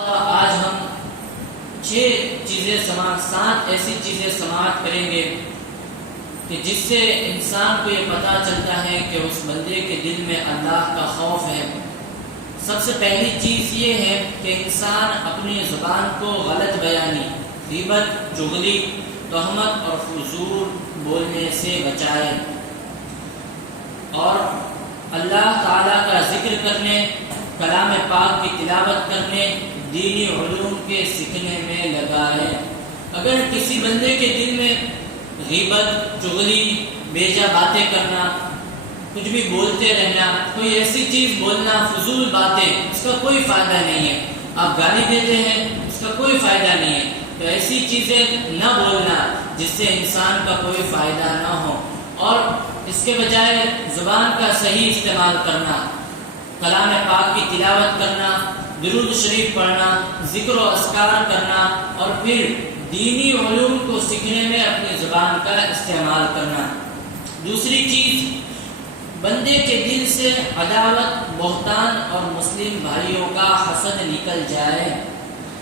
آج ہم 7 ایسی چیزیں سماعت کریں گے کہ جس سے انسان کو یہ پتہ چلتا ہے کہ اس بندے کے دل میں اللہ کا خوف ہے۔ سب سے پہلی چیز یہ ہے کہ انسان اپنی زبان کو غلط بیانی، غیبت، چغلی، تہمت اور فضول بولنے سے بچائے، اور اللہ تعالیٰ کا ذکر کرنے، کلام پاک کی تلاوت کرنے، دینی علوم کے سیکھنے میں لگائے۔ اگر کسی بندے کے دل میں غیبت، چغلی، بیجا باتیں کرنا، کچھ بھی بولتے رہنا، کوئی ایسی چیز بولنا، فضول باتیں، اس کا کوئی فائدہ نہیں ہے۔ آپ گالی دیتے ہیں، اس کا کوئی فائدہ نہیں ہے، تو ایسی چیزیں نہ بولنا جس سے انسان کا کوئی فائدہ نہ ہو، اور اس کے بجائے زبان کا صحیح استعمال کرنا، کلام پاک کی تلاوت کرنا، درود شریف پڑھنا، ذکر و اذکار کرنا، اور پھر دینی علوم کو سیکھنے میں اپنی زبان کا استعمال کرنا۔ دوسری چیز، بندے کے دل سے عداوت، بہتان اور مسلم بھائیوں کا حسد نکل جائے۔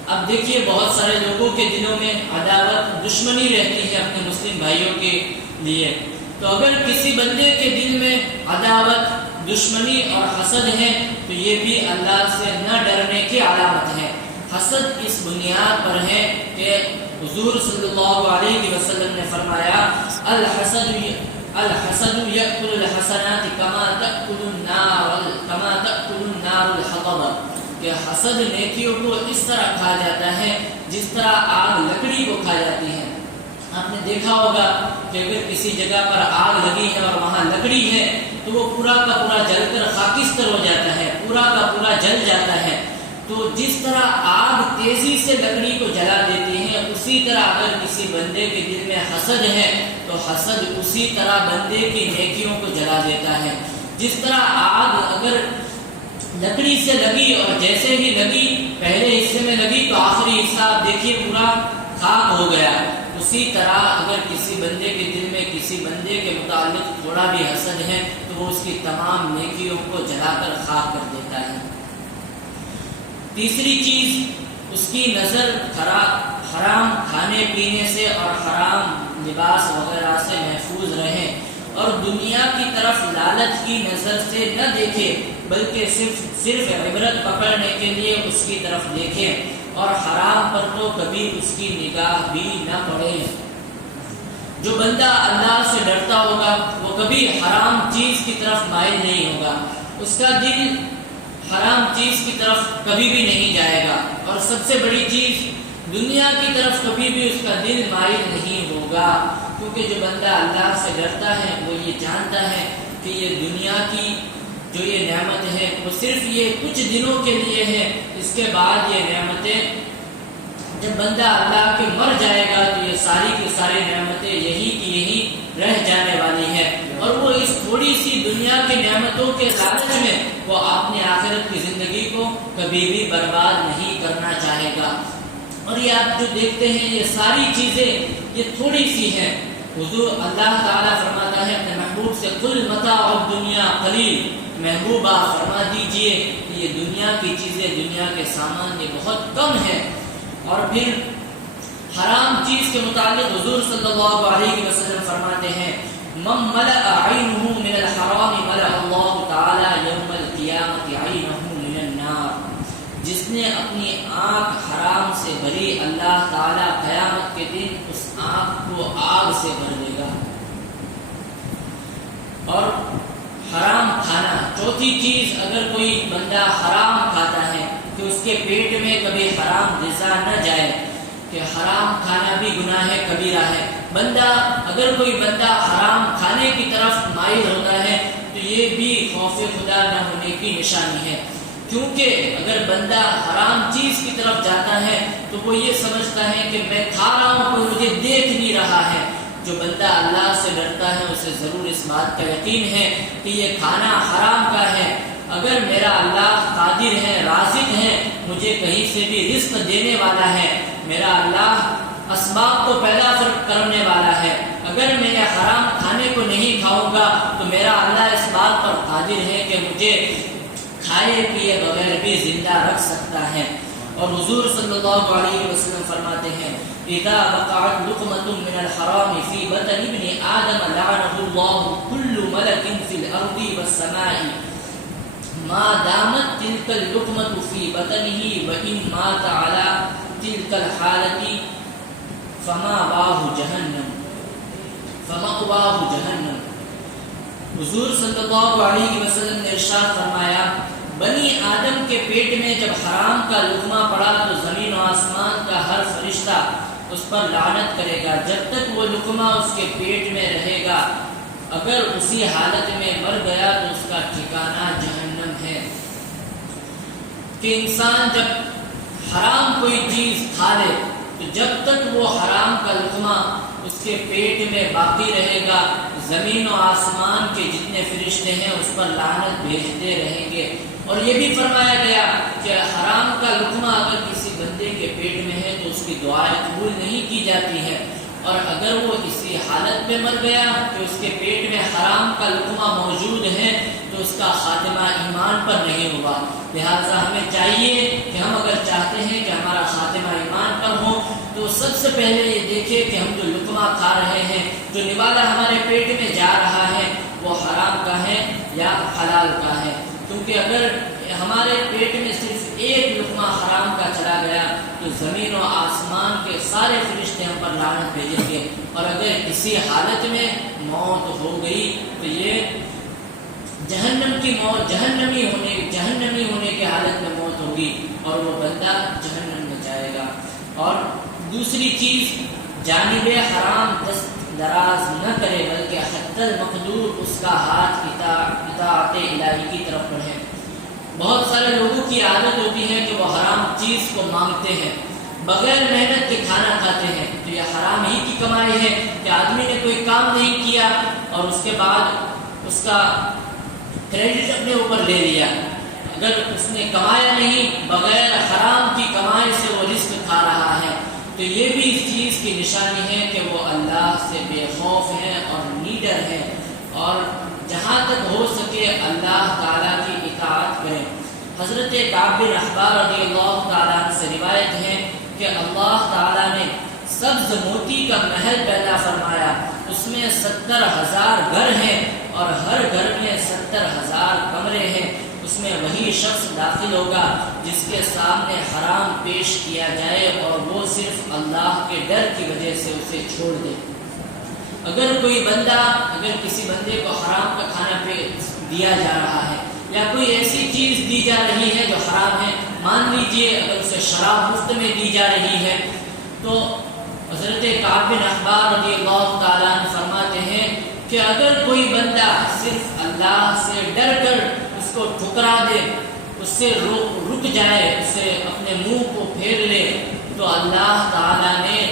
اب دیکھیے، بہت سارے لوگوں کے دلوں میں عداوت، دشمنی رہتی ہے اپنے مسلم بھائیوں کے لیے۔ تو اگر کسی بندے کے دل میں عداوت، دشمنی اور حسد ہے تو یہ بھی اللہ سے نہ ڈرنے کی علامت ہے۔ حسد اس بنیاد پر ہے کہ حضور صلی اللہ علیہ وسلم نے فرمایا، الحسد یأکل الحسنات کما تأکل النار الحطب، کہ حسد نیکیوں کو اس طرح کھا جاتا ہے جس طرح آگ لکڑی کو کھا جاتی ہے۔ آپ نے دیکھا ہوگا کہ اگر کسی جگہ پر آگ لگی ہے اور وہاں لکڑی ہے تو وہ پورا کا پورا جل کر خاکستر ہو جاتا ہے، پورا کا پورا جل جاتا ہے۔ تو جس طرح آگ تیزی سے لکڑی کو جلا دیتی ہے، اسی طرح اگر کسی بندے کے دل میں حسد ہے تو حسد اسی طرح بندے کی نیکیوں کو جلا دیتا ہے۔ جس طرح آگ اگر لکڑی سے لگی اور جیسے ہی لگی، پہلے حصے میں لگی تو آخری حصہ آپ دیکھیے پورا خاک ہو گیا، اسی طرح اگر کسی بندے کے دل میں کسی بندے کے متعلق تھوڑا بھی حسد ہے تو وہ اس کی تمام نیکیوں کو جلا کر خاک کر دیتا ہے۔ تیسری چیز، اس کی نظر حرام کھانے پینے سے اور حرام لباس وغیرہ سے محفوظ رہے، اور دنیا کی طرف لالچ کی نظر سے نہ دیکھے، بلکہ صرف عبرت پکڑنے کے لیے اس کی طرف دیکھے، اور حرام پر تو کبھی اس کی نگاہ بھی نہ پڑے۔ جو بندہ اللہ سے ڈرتا ہوگا وہ کبھی حرام چیز کی طرف مائل نہیں ہوگا، اس کا دل حرام چیز کی طرف کبھی بھی نہیں جائے گا، اور سب سے بڑی چیز، دنیا کی طرف کبھی بھی اس کا دل مائل نہیں ہوگا، کیونکہ جو بندہ اللہ سے ڈرتا ہے وہ یہ جانتا ہے کہ یہ دنیا کی جو یہ نعمت ہے وہ صرف یہ کچھ دنوں کے لیے ہے، اس کے بعد یہ نعمتیں، جب بندہ اللہ کے مر جائے گا تو یہ ساری کی ساری نعمتیں یہی کی یہی رہ جانے والی ہے، اور وہ اس تھوڑی سی دنیا کی نعمتوں کے لالچ میں وہ اپنی آخرت کی زندگی کو کبھی بھی برباد نہیں کرنا چاہے گا۔ اور یہ آپ جو دیکھتے ہیں یہ ساری چیزیں یہ تھوڑی سی ہیں۔ حضور اللہ تعالیٰ فرماتا ہے اپنے محبوب سے، قل متاع الدنیا قلیل، محبوبہ فرما دیجئے کہ یہ دنیا کی چیزیں، دنیا کے سامان یہ بہت کم ہے۔ اور پھر حرام چیز کے متعلق حضور صلی اللہ علیہ وسلم فرماتے ہیں، من ملأ عینہ من الحرام ملأ اللہ تعالی یوم القیامت عینہ من النار، جس نے اپنی آنکھ حرام سے بھری، اللہ تعالی قیامت کے دن اس آنکھ کو آگ سے بھر دے گا۔ اور حرام کھانا، چوتھی چیز، اگر کوئی بندہ حرام کھاتا ہے کہ اس کے پیٹ میں کبھی حرام غذا نہ جائے، کہ حرام کھانا بھی گناہ کبیرہ ہے۔ اگر کوئی بندہ حرام کھانے کی طرف مائل ہوتا ہے تو یہ بھی خوف خدا نہ ہونے کی نشانی ہے، کیونکہ اگر بندہ حرام چیز کی طرف جاتا ہے تو وہ یہ سمجھتا ہے کہ میں کھا رہا ہوں، کوئی مجھے دیکھ نہیں رہا ہے۔ جو بندہ اللہ سے ڈرتا ہے اسے ضرور اس بات کا یقین ہے کہ یہ کھانا حرام کا ہے، اگر میرا اللہ قادر ہے، رازق ہے، مجھے کہیں سے بھی رزق دینے والا ہے، میرا اللہ اسباب کو پیدا کرنے والا ہے، اگر میں یہ حرام کھانے کو نہیں کھاؤں گا تو میرا اللہ اس بات پر قادر ہے کہ مجھے کھائے پیے بغیر بھی زندہ رکھ سکتا ہے۔ اور حضور صلی اللہ علیہ وسلم فرماتے ہیں اذا وقعت لقمة من الحرام في بطن ابن آدم لعنه الله كل ملك في الأرض والسماء ما دامت تلك اللقمة في بطنه وإن مات على تلك الحالة فمأواه جہنم. حضور صلی اللہ علیہ وسلم نے ارشاد فرمایا بنی آدم کے پیٹ میں جب حرام کا لقمہ پڑا تو زمین و آسمان کا ہر فرشتہ اس پر لعنت کرے گا جب تک وہ لقمہ اس کے پیٹ میں رہے گا. اگر اسی حالت میں مر گیا تو اس کا ٹھکانہ جہنم ہے. کہ انسان جب حرام کوئی چیز کھا لے تو جب تک وہ حرام کا لقمہ اس کے پیٹ میں باقی رہے گا زمین و آسمان کے جتنے فرشتے ہیں اس پر لعنت بھیجتے رہیں گے. اور یہ بھی فرمایا گیا کہ حرام کا لقمہ اگر کسی بندے کے پیٹ میں ہے تو اس کی دعائیں قبول نہیں کی جاتی ہے. اور اگر وہ اسی حالت میں مر گیا کہ اس کے پیٹ میں حرام کا لقمہ موجود ہے تو اس کا خاتمہ ایمان پر نہیں ہوا. لہٰذا ہمیں چاہیے کہ ہم اگر چاہتے ہیں کہ ہمارا خاتمہ ایمان پر ہو تو سب سے پہلے یہ دیکھیں کہ ہم جو لقمہ کھا رہے ہیں جو نوالا ہمارے پیٹ میں جا رہا ہے وہ حرام کا ہے یا حلال کا ہے. کیونکہ اگر ہمارے پیٹ میں صرف ایک لقمہ حرام کا چلا گیا تو زمین و آسمان کے سارے فرشتے ہم پر لعنت بھیجیں گے. اور اگر اسی حالت میں موت ہو گئی تو یہ جہنم کی موت جہنمی ہونے کی حالت میں موت ہوگی اور وہ بندہ جہنم میں جائے گا. اور دوسری چیز جانب حرام دست دراز نہ کرے بلکہ حتی المقدور اس کا ہاتھ اطاعت الہی کی طرف بڑھے. بہت سارے لوگوں کی عادت ہوتی ہے کہ وہ حرام چیز کو مانگتے ہیں بغیر محنت کے کھانا کھاتے ہیں. تو یہ حرام ہی کی کمائی ہے کہ آدمی نے کوئی کام نہیں کیا اور اس کے بعد اس کا کریڈٹ اپنے اوپر لے لیا. اگر اس نے کمایا نہیں بغیر حرام کی کمائی سے وہ رزق کھا رہا ہے تو یہ بھی اس چیز کی نشانی ہے کہ وہ اللہ سے بے خوف ہیں اور نیڈر ہیں. اور جہاں تک ہو سکے اللہ تعالیٰ کی اطاعت کریں. حضرت کعب بن احبار رضی اللہ تعالیٰ عنہ سے روایت ہے کہ اللہ تعالیٰ نے سبز موتی کا محل پیدا فرمایا. اس میں 70,000 گھر ہیں اور ہر گھر میں 70,000 کمرے ہیں. اس میں وہی شخص داخل ہوگا جس کے سامنے حرام پیش کیا جائے اور وہ صرف اللہ کے ڈر کی وجہ سے اسے چھوڑ دے. اگر کسی بندے کو حرام کا کھانا دیا جا رہا ہے یا کوئی ایسی چیز دی جا رہی ہے جو حرام ہے، مان لیجئے اگر اسے شراب مفت میں دی جا رہی ہے تو حضرت کعب بن احبار رضی اللہ تعالیٰ عنہ فرماتے ہیں کہ اگر کوئی بندہ صرف اللہ سے ڈر کر اس کو ٹھکرا دے، اس سے رک جائے، اس سے اپنے منہ کو پھیر لے تو اللہ تعالیٰ نے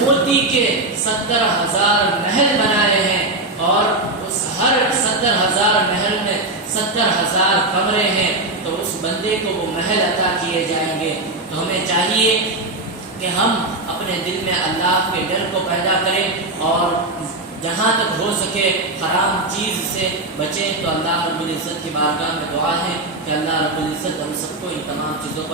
موتی کے 70,000 محل بنائے ہیں اور اس ہر 70,000 محل میں 70,000 کمرے ہیں تو اس بندے کو وہ محل عطا کیے جائیں گے. تو ہمیں چاہیے کہ ہم اپنے دل میں اللہ کے ڈر کو پیدا کریں اور جہاں تک ہو سکے حرام چیز سے بچیں. تو اللہ رب العزت کی بارگاہ میں دعا ہے کہ اللہ رب العزت ہم سب کو ان تمام چیزوں پر